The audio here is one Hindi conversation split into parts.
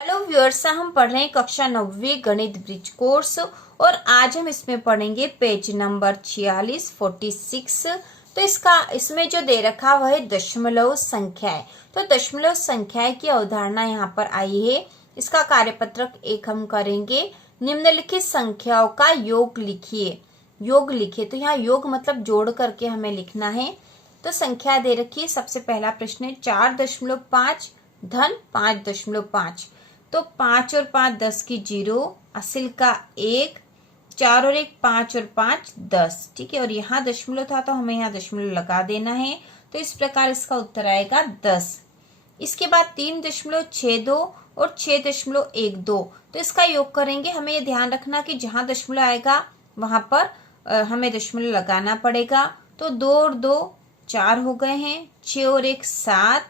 हेलो व्यूअर्स, हम पढ़ रहे हैं कक्षा 9वीं गणित ब्रिज कोर्स और आज हम इसमें पढ़ेंगे पेज नंबर 46 तो इसमें जो दे रखा वह है दशमलव संख्याएं। तो दशमलव संख्याएं की अवधारणा यहाँ पर आई है। इसका कार्यपत्रक एक हम करेंगे। निम्नलिखित संख्याओं का योग लिखिए। योग लिखिए तो यहाँ योग मतलब जोड़ करके हमें लिखना है। तो संख्या दे रखी है। सबसे पहला प्रश्न है 4.5 धन 5.5। तो 5 और 5 10 की 0, असिल का 1, 4 और 1 5 और 5 10। ठीक है, और यहाँ दशमलव था तो हमें यहाँ दशमलव लगा देना है। तो इस प्रकार इसका उत्तर आएगा 10। इसके बाद 3.62 और 6.12। तो इसका योग करेंगे। हमें ये ध्यान रखना कि जहां दशमलव आएगा वहां पर हमें दशमलव लगाना पड़ेगा। तो 2 और 2 4 हो गए हैं, 6 और 1 7।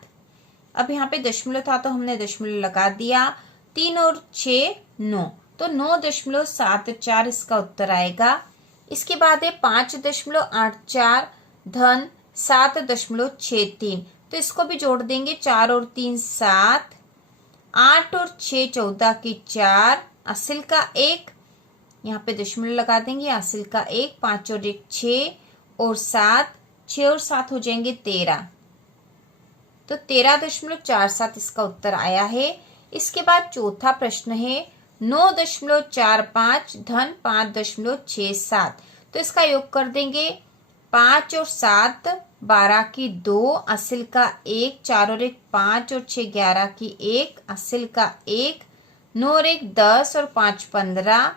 अब यहाँ पे दशमलव था तो हमने दशमलव लगा दिया। 3 और 6 9, तो 9.74 इसका उत्तर आएगा। इसके बाद है 5.84 धन 7.63। तो इसको भी जोड़ देंगे। 4 और 3 7, 8 और 6 14 की 4, असिल का 1, यहाँ पे दशमलव लगा देंगे, असिल का 1, 5 और 1 6 और 7, 6 और 7 हो जाएंगे 13। तो 13.47 इसका उत्तर आया है। इसके बाद चौथा प्रश्न है 9.45 धन 5.67। तो इसका योग कर देंगे। 5 और 7 12 की 2, असिल का 1, 4 और 1 5 और 6 11 की 1, असिल का 1, 9 और 1 10 और 5 15।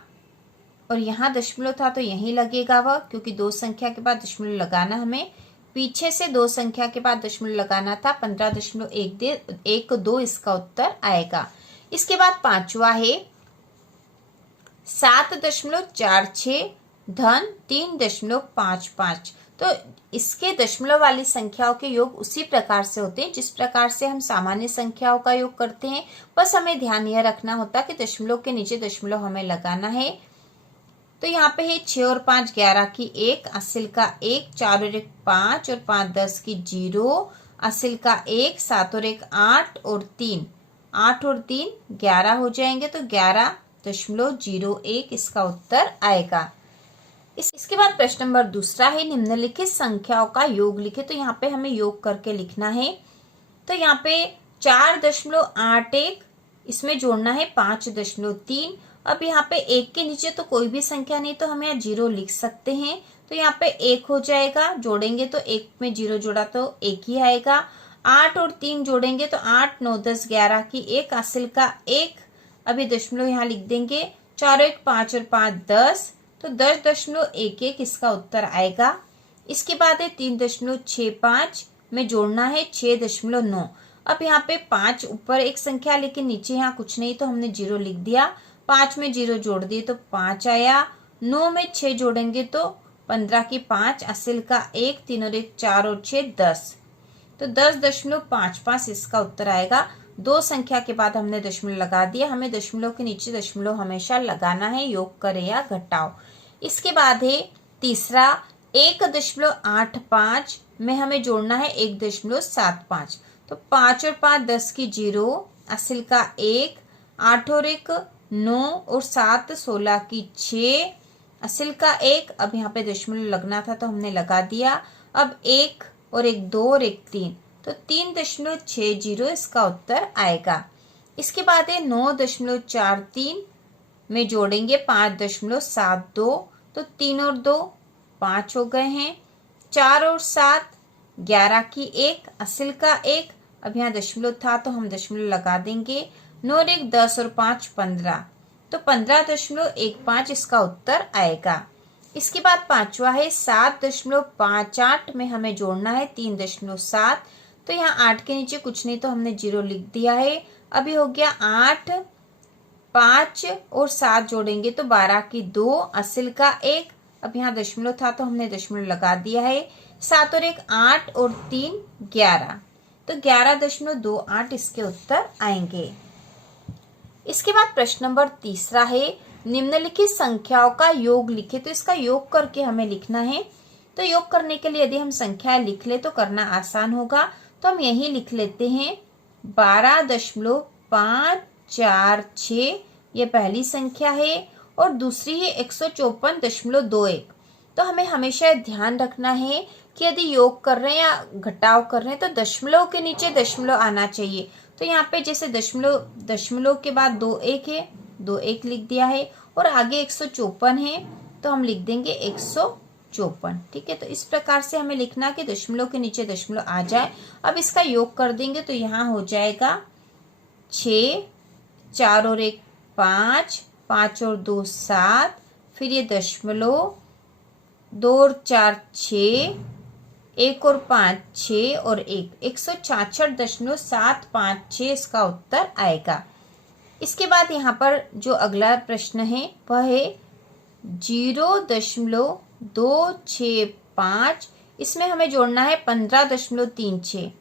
और यहाँ दशमलव था तो यहीं लगेगा वह, क्योंकि दो संख्या के बाद दशमलव लगाना हमें पीछे से दो संख्या के बाद दशमलव लगाना था। 15.12 इसका उत्तर आएगा। इसके बाद पांचवा है 7.46 धन 3.55। तो इसके दशमलव वाली संख्याओं के योग उसी प्रकार से होते हैं जिस प्रकार से हम सामान्य संख्याओं का योग करते हैं। बस हमें ध्यान यह रखना होता है कि दशमलव के नीचे दशमलव हमें लगाना है। तो यहाँ पे है 6 और 5 11 की 1, असिल का 1, 4 और 1 5 और 5 10 की 0, असिल का 1, 7 और 1 8 और 3, 8 और 3 11 हो जाएंगे। तो 11.01 इसका उत्तर आएगा। इसके बाद प्रश्न नंबर दूसरा है निम्नलिखित संख्याओं का योग लिखे। तो यहाँ पे हमें योग करके लिखना है। तो यहाँ पे 4.81 इसमें जोड़ना है 5.3। अब यहाँ पे 1 के नीचे तो कोई भी संख्या नहीं, तो हम यहाँ 0 लिख सकते हैं। तो यहाँ पे 1 हो जाएगा, जोड़ेंगे तो 1 में 0 जोड़ा तो 1 ही आएगा। 8 और 3 जोड़ेंगे तो 8 9 10 11 की 1, असिल का 1, अभी दशमलव यहाँ लिख देंगे। 4 1 5 और 5 10, तो 10.11 इसका उत्तर आएगा। इसके बाद है 3.65 में जोड़ना है 6.9। अब यहाँ पे 5 ऊपर एक संख्या लेकिन नीचे यहाँ कुछ नहीं, तो हमने 0 लिख दिया। 5 में 0 जोड़ दिए तो 5 आया। 9 में 6 जोड़ेंगे तो 15 की 5, असिल का 1, 3 और 1 4 और 6 10। तो 10.55 इसका उत्तर आएगा। दो संख्या के बाद हमने दशमलव लगा दिया। हमें दशमलव के नीचे दशमलव हमेशा लगाना है, योग करे या घटाओ। इसके बाद है तीसरा 1.85 में हमें जोड़ना है 1.75। तो 5 और 5 10 की 0, असिल का 1, 8 और 1 9 और 7 16 की 6, असिल का 1, अब यहाँ पे दशमलव लगना था तो हमने लगा दिया। अब 1 और 1 2 और 1 3, तो 3.60 इसका उत्तर आएगा। इसके बाद है 9.43 में जोड़ेंगे 5.72। तो 3 और 2 5 हो गए हैं। 4 और 7 11 की 1, असिल का 1, अब यहाँ दशमलव था तो हम दशमलव लगा देंगे। 9 और 1 10 और 5 15, तो 15.18 इसका उत्तर आएगा। इसके बाद पांचवा है 7.58 में हमें जोड़ना है 3.7। तो यहाँ 8 के नीचे कुछ नहीं तो हमने 0 लिख दिया है। अभी हो गया 8, 5 और 7 जोड़ेंगे तो 12 की 2, असिल का 1, अब यहाँ दशमलव था तो हमने दशमलव लगा दिया है। 7 और 1 8 और 3 11, तो 11.28 इसके उत्तर आएंगे। इसके बाद प्रश्न नंबर तीसरा है निम्नलिखित संख्याओं का योग लिखे। तो इसका योग करके हमें लिखना है। तो योग करने के लिए यदि हम संख्याएं लिख ले तो करना आसान होगा। तो हम यही लिख लेते हैं 12.5 154.46 ये पहली संख्या है और दूसरी है 154.21। तो हमें हमेशा ध्यान रखना है कि यदि योग कर रहे हैं या घटाव कर रहे हैं तो दशमलव के नीचे दशमलव आना चाहिए। तो यहाँ पे जैसे दशमलव के बाद 21 है, 21 लिख दिया है और आगे 154 है तो हम लिख देंगे 154। ठीक है, तो इस प्रकार से हमें लिखना कि दशमलव के नीचे दशमलव आ जाए। अब इसका योग कर देंगे तो यहाँ हो जाएगा 6, 4 और 1 5, 5 और 2 7, फिर ये दशमलव 2 और 4 6, 1 और 5 6 और 1 166.756 इसका उत्तर आएगा। इसके बाद यहाँ पर जो अगला प्रश्न है वह है 0.265। इसमें हमें जोड़ना है 15.36।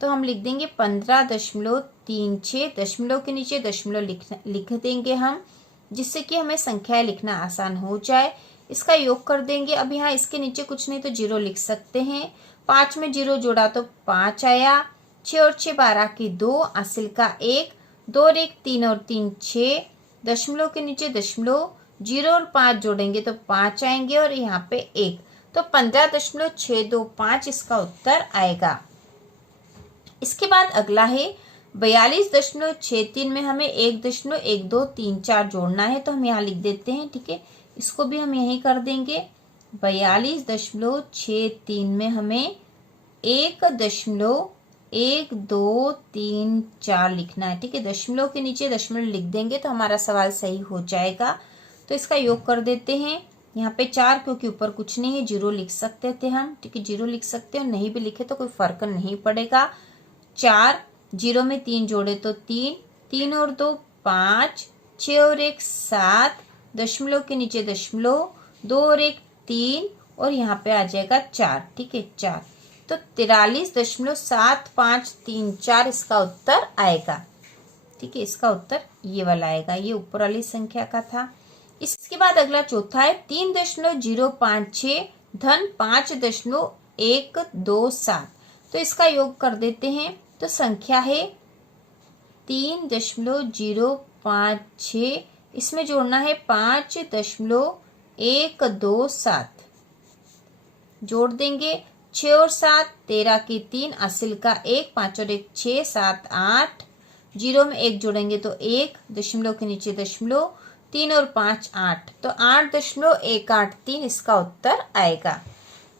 तो हम लिख देंगे 15.36। दशमलव के नीचे दशमलव लिख देंगे हम, जिससे कि हमें संख्याएं लिखना आसान हो जाए। इसका योग कर देंगे। अब यहाँ इसके नीचे कुछ नहीं तो 0 लिख सकते हैं। 5 में 0 जोड़ा तो 5 आया। 6 और 6 12 की 2, हासिल का 1, 2 और 1 3 और 3 6। दशमलव के नीचे दशमलव 0 और 5 जोड़ेंगे तो 5 आएंगे और यहाँ पे 1, तो 15.625 इसका उत्तर आएगा। इसके बाद अगला है 42.63 में हमें 1.1234 जोड़ना है। तो हम यहाँ लिख देते हैं। ठीक है, इसको भी हम यही कर देंगे। 42.63 में हमें 1.1234 लिखना है। ठीक है, दशमलव के नीचे दशमलव लिख देंगे तो हमारा सवाल सही हो जाएगा। तो इसका योग कर देते हैं। यहाँ पे 4 क्योंकि ऊपर कुछ नहीं है, 0 लिख सकते थे हम। ठीक है, 0 लिख सकते हैं, नहीं भी लिखे तो कोई फर्क नहीं पड़ेगा। 4, 0 में 3 जोड़े तो 3, 3 और 2 5, 6 और 1 7, दशमलव के नीचे दशमलव 2 और 1 3 और यहाँ पे आ जाएगा 4। ठीक है, 4, तो 43.7534 इसका उत्तर आएगा। ठीक है, इसका उत्तर ये वाला आएगा। ये ऊपर वाली संख्या का था। इसके बाद अगला चौथा है 3.056 धन 5.127। तो इसका योग कर देते हैं। तो संख्या है 3.056, इसमें जोड़ना है 5.127। जोड़ देंगे 6 और 7 13 की 3, हासिल का 1, 5 और 1 6 7 8। 0 में 1 जोड़ेंगे तो 1, दशमलव के नीचे दशमलव 3 और 5 8, तो 8.183 इसका उत्तर आएगा।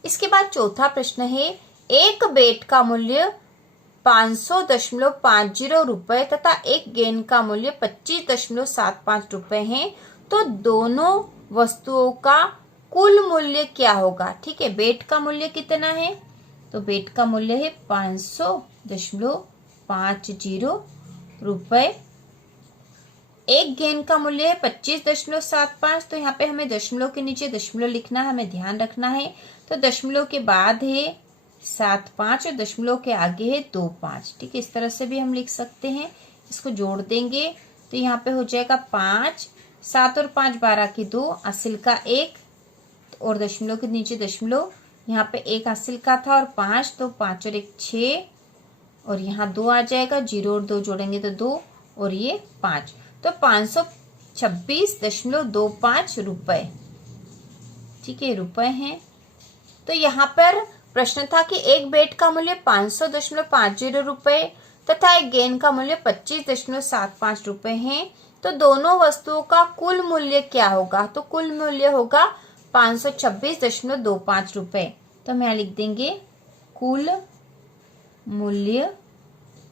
इसके बाद चौथा प्रश्न है एक बेट का मूल्य 500.50 रुपए तथा एक गेंद का मूल्य 25.75 रुपए है। तो दोनों वस्तुओं का कुल मूल्य क्या होगा? ठीक है, बेट का मूल्य कितना है? तो बेट का मूल्य है 500.50 रुपए। एक गेंद का मूल्य है 25.75। तो यहाँ पे हमें दशमलव के नीचे दशमलव लिखना है, हमें ध्यान रखना है। तो दशमलव के बाद है 75 और दशमलव के आगे है 25। ठीक है, इस तरह से भी हम लिख सकते हैं। इसको जोड़ देंगे तो यहाँ पे हो जाएगा 5, 7 और 5 12 की 2, हासिल का 1 और दशमलव के नीचे दशमलव, यहाँ पे 1 हासिल का था और 5, तो 5 और 1 6 और यहाँ 2 आ जाएगा। 0 और 2 जोड़ेंगे तो 2 और ये 5, तो 526.25 रुपए। ठीक है, रुपए हैं। तो यहाँ पर प्रश्न था कि एक बेट का मूल्य 500.50 रुपए तथा एक गेंद का मूल्य 25.75 रुपए है। तो दोनों वस्तुओं का कुल मूल्य क्या होगा? तो कुल मूल्य होगा 526.25 रुपए। तो हम यहाँ लिख देंगे कुल मूल्य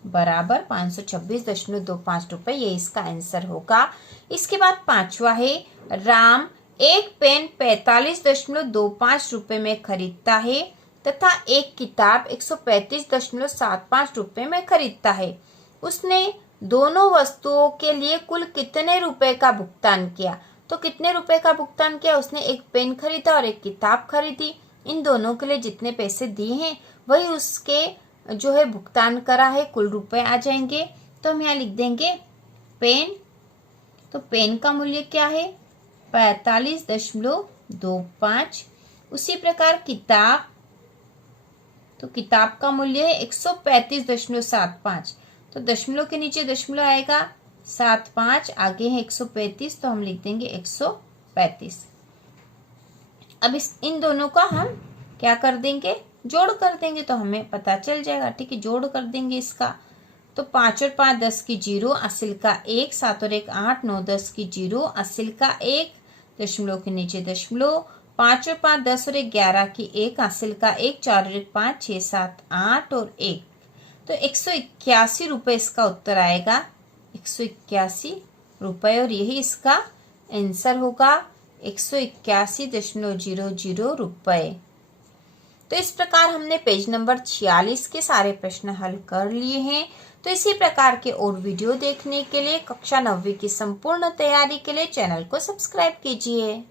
बराबर 526.25 रुपए, ये इसका आंसर होगा। इसके बाद पांचवा है राम एक पेन 45.25 रुपए में खरीदता है तथा एक किताब 135.75 रुपए में खरीदता है। उसने दोनों वस्तुओं के लिए कुल कितने रुपए का भुगतान किया? तो कितने रुपए का भुगतान किया? उसने एक पेन खरीदा और एक किताब खरीदी। इन दोनों के लिए जितने पैसे दिए हैं वही उसके जो है भुगतान करा है, कुल रुपए आ जाएंगे। तो हम यहाँ लिख देंगे पेन। तो पेन का मूल्य क्या है? 45.25। उसी प्रकार किताब, तो किताब का मूल्य है 135.75। तो दशमलव के नीचे दशमलव आएगा 7 5 आगे है 135, तो हम लिख देंगे 135। अब इन दोनों का हम क्या कर देंगे, जोड़ कर देंगे, तो हमें पता चल जाएगा। ठीक है, जोड़ कर देंगे इसका। तो 5 और 5 10 की 0, असिल का 1, 7 और 1 8, 9 10 की 0, असिल का 1, दशमलव के नीचे दशमलव, 5 और 5 10 और 1 11 की 1, असिल का 1, 4 और 1 5, 6 7 8 और 1, तो 181 रुपये इसका उत्तर आएगा, 181 रुपये, और यही इसका आंसर होगा, 181.00 रुपये। तो इस प्रकार हमने पेज नंबर 46 के सारे प्रश्न हल कर लिए हैं। तो इसी प्रकार के और वीडियो देखने के लिए, कक्षा 9वीं की संपूर्ण तैयारी के लिए चैनल को सब्सक्राइब कीजिए।